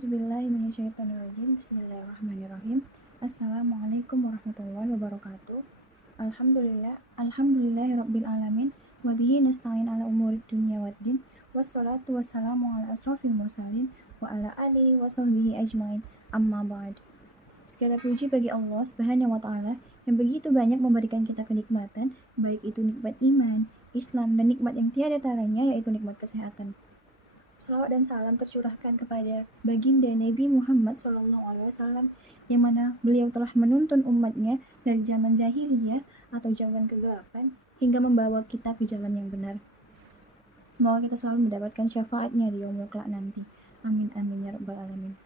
A'udzubillahiminasyaitonirrajim. Bismillahirrahmanirrahim. Assalamualaikum warahmatullahi wabarakatuh. Alhamdulillahirabbil alamin wa bihi nasta'in ala umurid dunya waddin. Wassalatu wassalamu ala asrofil mursalin wa ala alihi wa sahbihi ajmain. Amma ba'd. Segala puji bagi Allah Subhanahu wa taala yang begitu banyak memberikan kita kenikmatan, baik itu nikmat iman, Islam, dan nikmat yang tiada taranya, yaitu nikmat kesehatan. Salawat dan salam tercurahkan kepada baginda Nabi Muhammad SAW, yang mana beliau telah menuntun umatnya dari zaman jahiliyah atau zaman kegelapan hingga membawa kita ke jalan yang benar. Semoga kita selalu mendapatkan syafaatnya di yaumul kelak nanti. Amin amin ya rabbal alamin.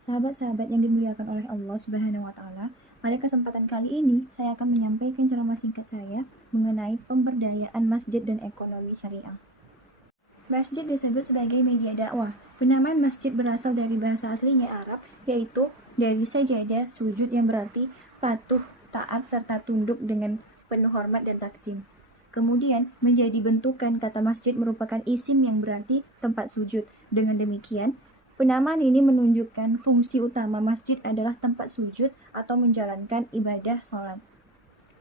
Sahabat-sahabat yang dimuliakan oleh Allah Subhanahu wa taala, pada kesempatan kali ini saya akan menyampaikan ceramah singkat saya mengenai pemberdayaan masjid dan ekonomi syariah. Masjid disebut sebagai media dakwah. Penamaan masjid berasal dari bahasa aslinya Arab, yaitu dari sajadah, sujud yang berarti patuh, taat, serta tunduk dengan penuh hormat dan takzim. Kemudian menjadi bentukan kata masjid merupakan isim yang berarti tempat sujud. Dengan demikian, penamaan ini menunjukkan fungsi utama masjid adalah tempat sujud atau menjalankan ibadah sholat.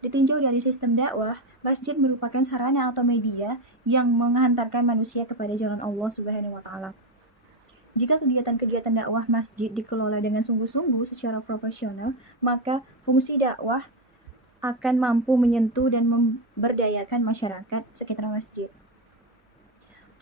Ditinjau dari sistem dakwah, masjid merupakan sarana atau media yang menghantarkan manusia kepada jalan Allah Subhanahu wa taala. Jika kegiatan-kegiatan dakwah masjid dikelola dengan sungguh-sungguh secara profesional, maka fungsi dakwah akan mampu menyentuh dan memberdayakan masyarakat sekitar masjid.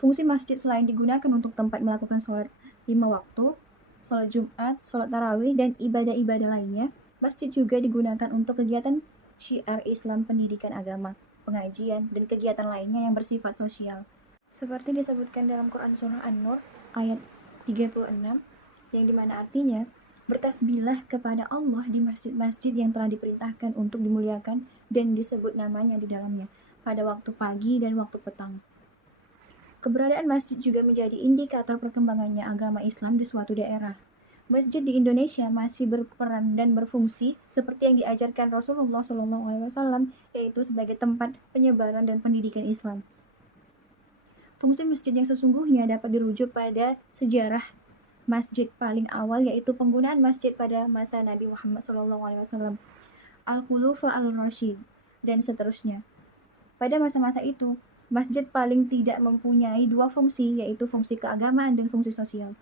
Fungsi masjid selain digunakan untuk tempat melakukan sholat 5 waktu, sholat Jumat, sholat tarawih, dan ibadah-ibadah lainnya, masjid juga digunakan untuk kegiatan syiar Islam, pendidikan agama, pengajian, dan kegiatan lainnya yang bersifat sosial. Seperti disebutkan dalam Quran Surah An-Nur ayat 36, yang dimana artinya, bertasbihlah kepada Allah di masjid-masjid yang telah diperintahkan untuk dimuliakan dan disebut namanya di dalamnya, pada waktu pagi dan waktu petang. Keberadaan masjid juga menjadi indikator perkembangannya agama Islam di suatu daerah. Masjid di Indonesia masih berperan dan berfungsi seperti yang diajarkan Rasulullah SAW, yaitu sebagai tempat penyebaran dan pendidikan Islam. Fungsi masjid yang sesungguhnya dapat dirujuk pada sejarah masjid paling awal, yaitu penggunaan masjid pada masa Nabi Muhammad SAW, Al-Khulafa al-Rasyid, dan seterusnya. Pada masa-masa itu, masjid paling tidak mempunyai dua fungsi, yaitu fungsi keagamaan dan fungsi sosial.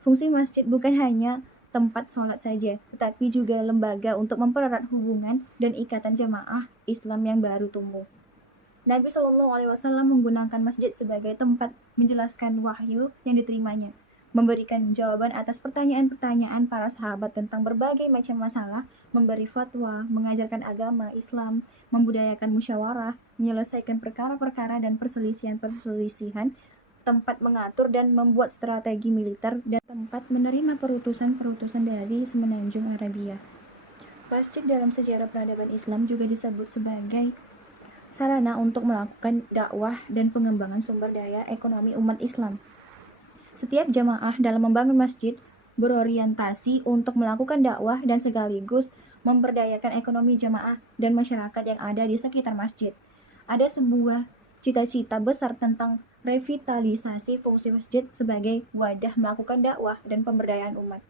Fungsi masjid bukan hanya tempat sholat saja, tetapi juga lembaga untuk mempererat hubungan dan ikatan jamaah Islam yang baru tumbuh. Nabi SAW menggunakan masjid sebagai tempat menjelaskan wahyu yang diterimanya, memberikan jawaban atas pertanyaan-pertanyaan para sahabat tentang berbagai macam masalah, memberi fatwa, mengajarkan agama Islam, membudayakan musyawarah, menyelesaikan perkara-perkara dan perselisihan-perselisihan, tempat mengatur dan membuat strategi militer, dan tempat menerima perutusan-perutusan dari semenanjung Arabia. Masjid dalam sejarah peradaban Islam juga disebut sebagai sarana untuk melakukan dakwah dan pengembangan sumber daya ekonomi umat Islam. Setiap jamaah dalam membangun masjid berorientasi untuk melakukan dakwah dan sekaligus memberdayakan ekonomi jamaah dan masyarakat yang ada di sekitar masjid. Ada sebuah cita-cita besar tentang revitalisasi fungsi masjid sebagai wadah melakukan dakwah dan pemberdayaan umat.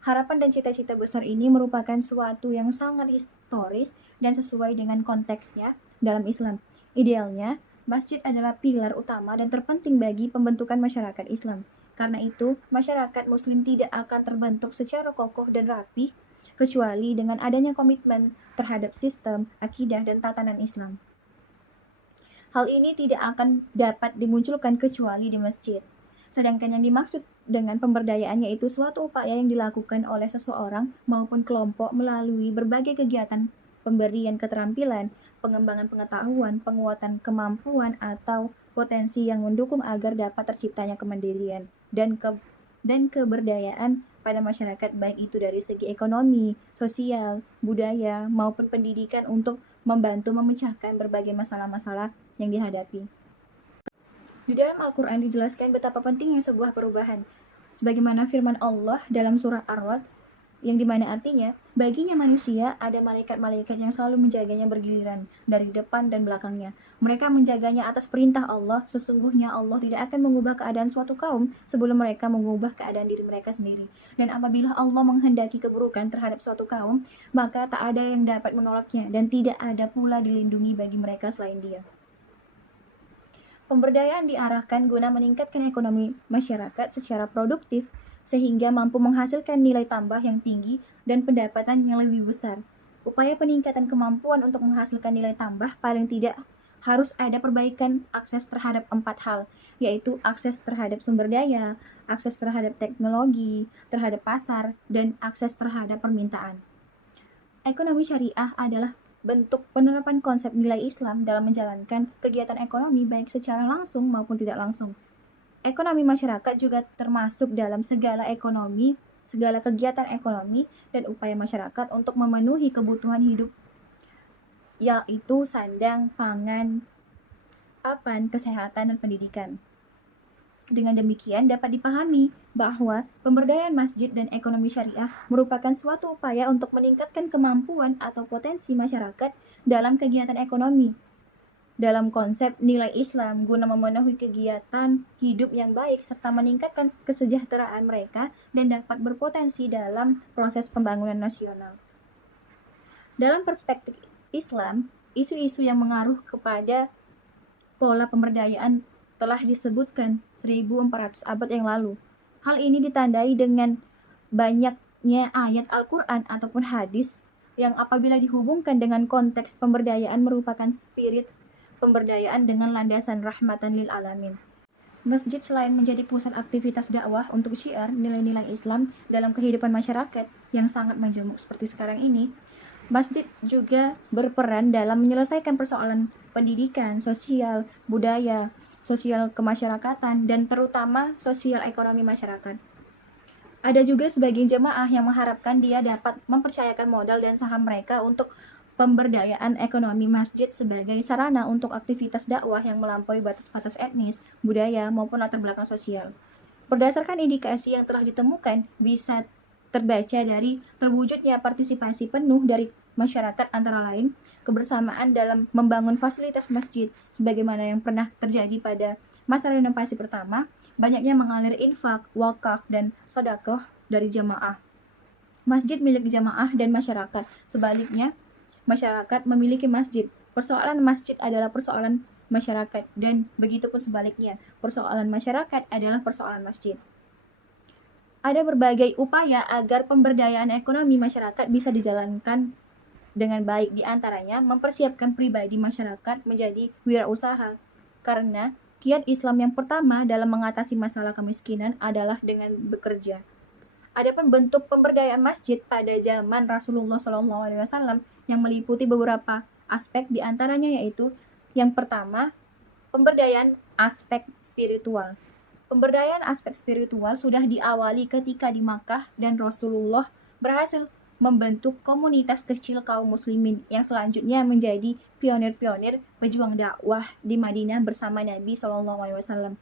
Harapan dan cita-cita besar ini merupakan suatu yang sangat historis dan sesuai dengan konteksnya dalam Islam. Idealnya, masjid adalah pilar utama dan terpenting bagi pembentukan masyarakat Islam. Karena itu, masyarakat Muslim tidak akan terbentuk secara kokoh dan rapi kecuali dengan adanya komitmen terhadap sistem, akidah, dan tatanan Islam. Hal ini tidak akan dapat dimunculkan kecuali di masjid. Sedangkan yang dimaksud dengan pemberdayaan yaitu suatu upaya yang dilakukan oleh seseorang maupun kelompok melalui berbagai kegiatan pemberian keterampilan, pengembangan pengetahuan, penguatan kemampuan, atau potensi yang mendukung agar dapat terciptanya kemandirian dan keberdayaan pada masyarakat, baik itu dari segi ekonomi, sosial, budaya, maupun pendidikan untuk membantu memecahkan berbagai masalah-masalah yang dihadapi. Di dalam Al-Quran dijelaskan betapa pentingnya sebuah perubahan. Sebagaimana firman Allah dalam surah Ar-Ra'd yang dimana artinya baginya manusia ada malaikat-malaikat yang selalu menjaganya bergiliran dari depan dan belakangnya. Mereka menjaganya atas perintah Allah. Sesungguhnya Allah tidak akan mengubah keadaan suatu kaum sebelum mereka mengubah keadaan diri mereka sendiri. Dan apabila Allah menghendaki keburukan terhadap suatu kaum, maka tak ada yang dapat menolaknya dan tidak ada pula dilindungi bagi mereka selain Dia. Pemberdayaan diarahkan guna meningkatkan ekonomi masyarakat secara produktif sehingga mampu menghasilkan nilai tambah yang tinggi dan pendapatan yang lebih besar. Upaya peningkatan kemampuan untuk menghasilkan nilai tambah paling tidak harus ada perbaikan akses terhadap 4 hal, yaitu akses terhadap sumber daya, akses terhadap teknologi, terhadap pasar, dan akses terhadap permintaan. Ekonomi syariah adalah bentuk penerapan konsep nilai Islam dalam menjalankan kegiatan ekonomi baik secara langsung maupun tidak langsung. Ekonomi masyarakat juga termasuk dalam segala kegiatan ekonomi dan upaya masyarakat untuk memenuhi kebutuhan hidup, yaitu sandang, pangan, papan, kesehatan, dan pendidikan. Dengan demikian dapat dipahami bahwa pemberdayaan masjid dan ekonomi syariah merupakan suatu upaya untuk meningkatkan kemampuan atau potensi masyarakat dalam kegiatan ekonomi dalam konsep nilai Islam guna memenuhi kegiatan hidup yang baik serta meningkatkan kesejahteraan mereka dan dapat berpotensi dalam proses pembangunan nasional. Dalam perspektif Islam, isu-isu yang mengaruh kepada pola pemberdayaan telah disebutkan 1400 abad yang lalu. Hal ini ditandai dengan banyaknya ayat Al-Quran ataupun hadis yang apabila dihubungkan dengan konteks pemberdayaan merupakan spirit pemberdayaan dengan landasan rahmatan lil alamin. Masjid selain menjadi pusat aktivitas dakwah untuk syiar nilai-nilai Islam dalam kehidupan masyarakat yang sangat majemuk seperti sekarang ini, masjid juga berperan dalam menyelesaikan persoalan pendidikan, sosial, budaya, sosial kemasyarakatan, dan terutama sosial ekonomi masyarakat. Ada juga sebagian jemaah yang mengharapkan dia dapat mempercayakan modal dan saham mereka untuk pemberdayaan ekonomi masjid sebagai sarana untuk aktivitas dakwah yang melampaui batas-batas etnis, budaya, maupun latar belakang sosial. Berdasarkan indikasi yang telah ditemukan, bisa terbaca dari terwujudnya partisipasi penuh dari masyarakat antara lain kebersamaan dalam membangun fasilitas masjid sebagaimana yang pernah terjadi pada masa renovasi pertama, banyaknya mengalir infak, wakaf, dan sedekah dari jamaah. Masjid milik jamaah dan masyarakat. Sebaliknya, masyarakat memiliki masjid. Persoalan masjid adalah persoalan masyarakat dan begitupun sebaliknya. Persoalan masyarakat adalah persoalan masjid. Ada berbagai upaya agar pemberdayaan ekonomi masyarakat bisa dijalankan dengan baik, di antaranya mempersiapkan pribadi masyarakat menjadi wirausaha. Karena kiat Islam yang pertama dalam mengatasi masalah kemiskinan adalah dengan bekerja. Adapun bentuk pemberdayaan masjid pada zaman Rasulullah SAW yang meliputi beberapa aspek, diantaranya yaitu yang pertama, pemberdayaan aspek spiritual. Pemberdayaan aspek spiritual sudah diawali ketika di Makkah dan Rasulullah berhasil membentuk komunitas kecil kaum muslimin yang selanjutnya menjadi pionir-pionir pejuang dakwah di Madinah bersama Nabi SAW.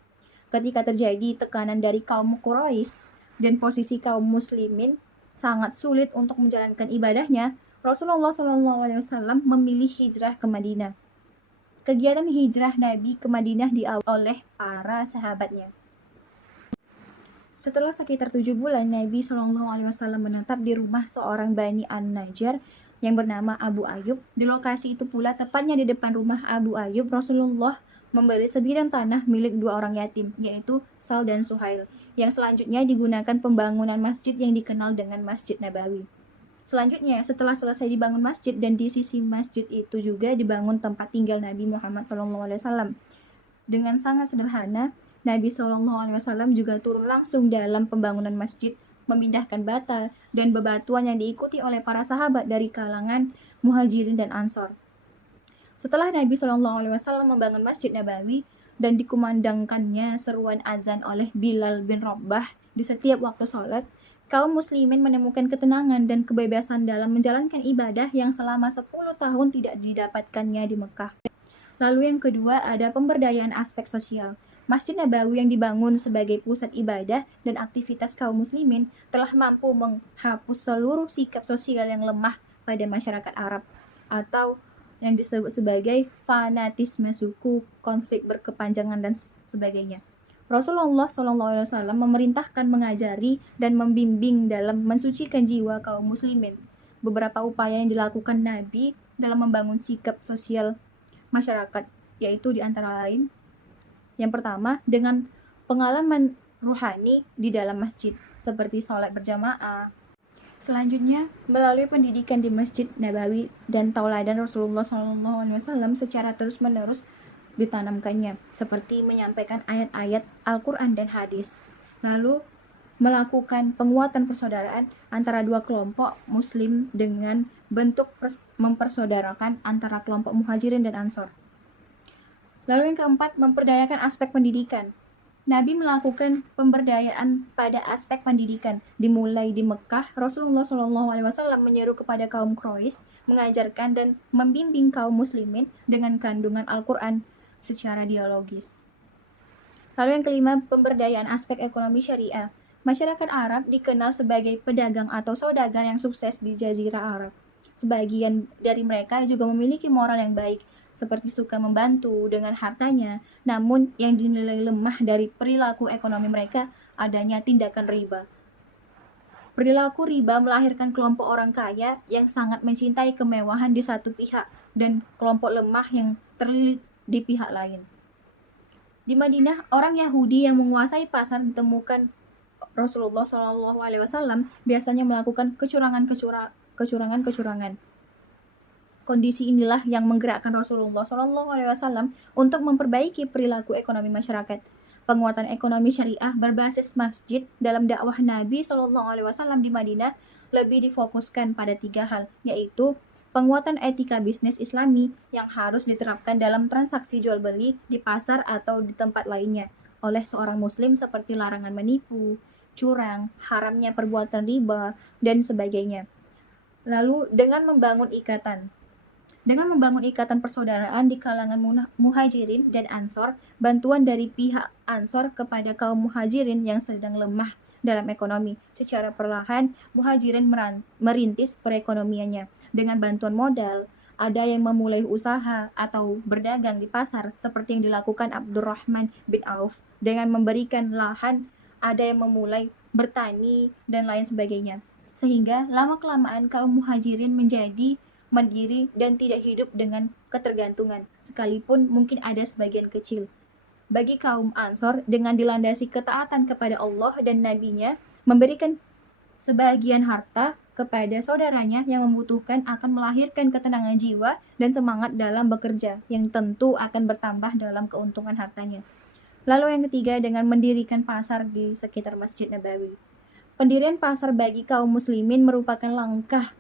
Ketika terjadi tekanan dari kaum Quraisy dan posisi kaum muslimin sangat sulit untuk menjalankan ibadahnya, Rasulullah SAW memilih hijrah ke Madinah. Kegiatan hijrah Nabi ke Madinah diawali oleh para sahabatnya. Setelah sekitar 7 bulan, Nabi SAW menetap di rumah seorang Bani An-Najjar yang bernama Abu Ayyub. Di lokasi itu pula, tepatnya di depan rumah Abu Ayyub, Rasulullah membeli sebidang tanah milik 2 orang yatim, yaitu Sal dan Suhail, yang selanjutnya digunakan pembangunan masjid yang dikenal dengan Masjid Nabawi. Selanjutnya, setelah selesai dibangun masjid dan di sisi masjid itu juga dibangun tempat tinggal Nabi Muhammad SAW. Dengan sangat sederhana, Nabi SAW juga turun langsung dalam pembangunan masjid, memindahkan bata dan bebatuan yang diikuti oleh para sahabat dari kalangan Muhajirin dan Ansor. Setelah Nabi SAW membangun Masjid Nabawi dan dikumandangkannya seruan azan oleh Bilal bin Rabah di setiap waktu sholat, kaum muslimin menemukan ketenangan dan kebebasan dalam menjalankan ibadah yang selama 10 tahun tidak didapatkannya di Mekah. Lalu yang kedua ada pemberdayaan aspek sosial. Masjid Nabawi yang dibangun sebagai pusat ibadah dan aktivitas kaum muslimin telah mampu menghapus seluruh sikap sosial yang lemah pada masyarakat Arab atau yang disebut sebagai fanatisme suku, konflik berkepanjangan dan sebagainya. Rasulullah SAW memerintahkan mengajari dan membimbing dalam mensucikan jiwa kaum muslimin. Beberapa upaya yang dilakukan Nabi dalam membangun sikap sosial masyarakat, yaitu di antara lain yang pertama, dengan pengalaman ruhani di dalam masjid, seperti sholat berjamaah. Selanjutnya, melalui pendidikan di Masjid Nabawi dan tauladan Rasulullah SAW secara terus-menerus ditanamkannya, seperti menyampaikan ayat-ayat Al-Quran dan hadis. Lalu, melakukan penguatan persaudaraan antara dua kelompok muslim dengan bentuk mempersaudarakan antara kelompok muhajirin dan ansor. Lalu yang keempat, memperdayakan aspek pendidikan. Nabi melakukan pemberdayaan pada aspek pendidikan. Dimulai di Mekah, Rasulullah SAW menyeru kepada kaum Quraisy mengajarkan dan membimbing kaum muslimin dengan kandungan Al-Quran secara dialogis. Lalu yang kelima, pemberdayaan aspek ekonomi syariah. Masyarakat Arab dikenal sebagai pedagang atau saudagar yang sukses di Jazirah Arab. Sebagian dari mereka juga memiliki moral yang baik, seperti suka membantu dengan hartanya, namun yang dinilai lemah dari perilaku ekonomi mereka adanya tindakan riba. Perilaku riba melahirkan kelompok orang kaya yang sangat mencintai kemewahan di satu pihak dan kelompok lemah yang terlilit di pihak lain. Di Madinah, orang Yahudi yang menguasai pasar ditemukan Rasulullah SAW biasanya melakukan kecurangan. Kondisi inilah yang menggerakkan Rasulullah SAW untuk memperbaiki perilaku ekonomi masyarakat. Penguatan ekonomi syariah berbasis masjid dalam dakwah Nabi SAW di Madinah lebih difokuskan pada 3 hal, yaitu penguatan etika bisnis Islami yang harus diterapkan dalam transaksi jual beli di pasar atau di tempat lainnya oleh seorang muslim, seperti larangan menipu, curang, haramnya perbuatan riba, dan sebagainya. Lalu dengan membangun ikatan persaudaraan di kalangan muhajirin dan ansor, bantuan dari pihak ansor kepada kaum muhajirin yang sedang lemah dalam ekonomi. Secara perlahan, muhajirin merintis perekonomiannya dengan bantuan modal. Ada yang memulai usaha atau berdagang di pasar, seperti yang dilakukan Abdurrahman bin Auf dengan memberikan lahan. Ada yang memulai bertani dan lain sebagainya. Sehingga lama-kelamaan kaum muhajirin menjadi mandiri dan tidak hidup dengan ketergantungan, sekalipun mungkin ada sebagian kecil. Bagi kaum Ansor, dengan dilandasi ketaatan kepada Allah dan Nabi-Nya, memberikan sebagian harta kepada saudaranya yang membutuhkan akan melahirkan ketenangan jiwa dan semangat dalam bekerja, yang tentu akan bertambah dalam keuntungan hartanya. Lalu yang ketiga, dengan mendirikan pasar di sekitar Masjid Nabawi. Pendirian pasar bagi kaum muslimin merupakan langkah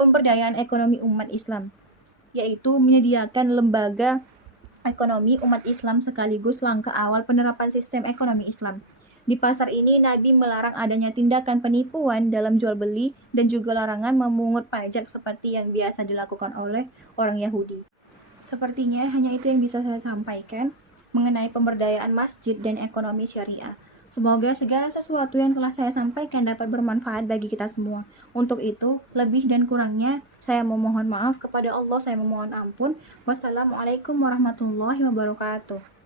pemberdayaan ekonomi umat Islam, yaitu menyediakan lembaga ekonomi umat Islam sekaligus langkah awal penerapan sistem ekonomi Islam. Di pasar ini, Nabi melarang adanya tindakan penipuan dalam jual beli dan juga larangan memungut pajak seperti yang biasa dilakukan oleh orang Yahudi. Sepertinya hanya itu yang bisa saya sampaikan mengenai pemberdayaan masjid dan ekonomi syariah. Semoga segala sesuatu yang telah saya sampaikan dapat bermanfaat bagi kita semua. Untuk itu, lebih dan kurangnya, saya memohon maaf kepada Allah, saya memohon ampun. Wassalamualaikum warahmatullahi wabarakatuh.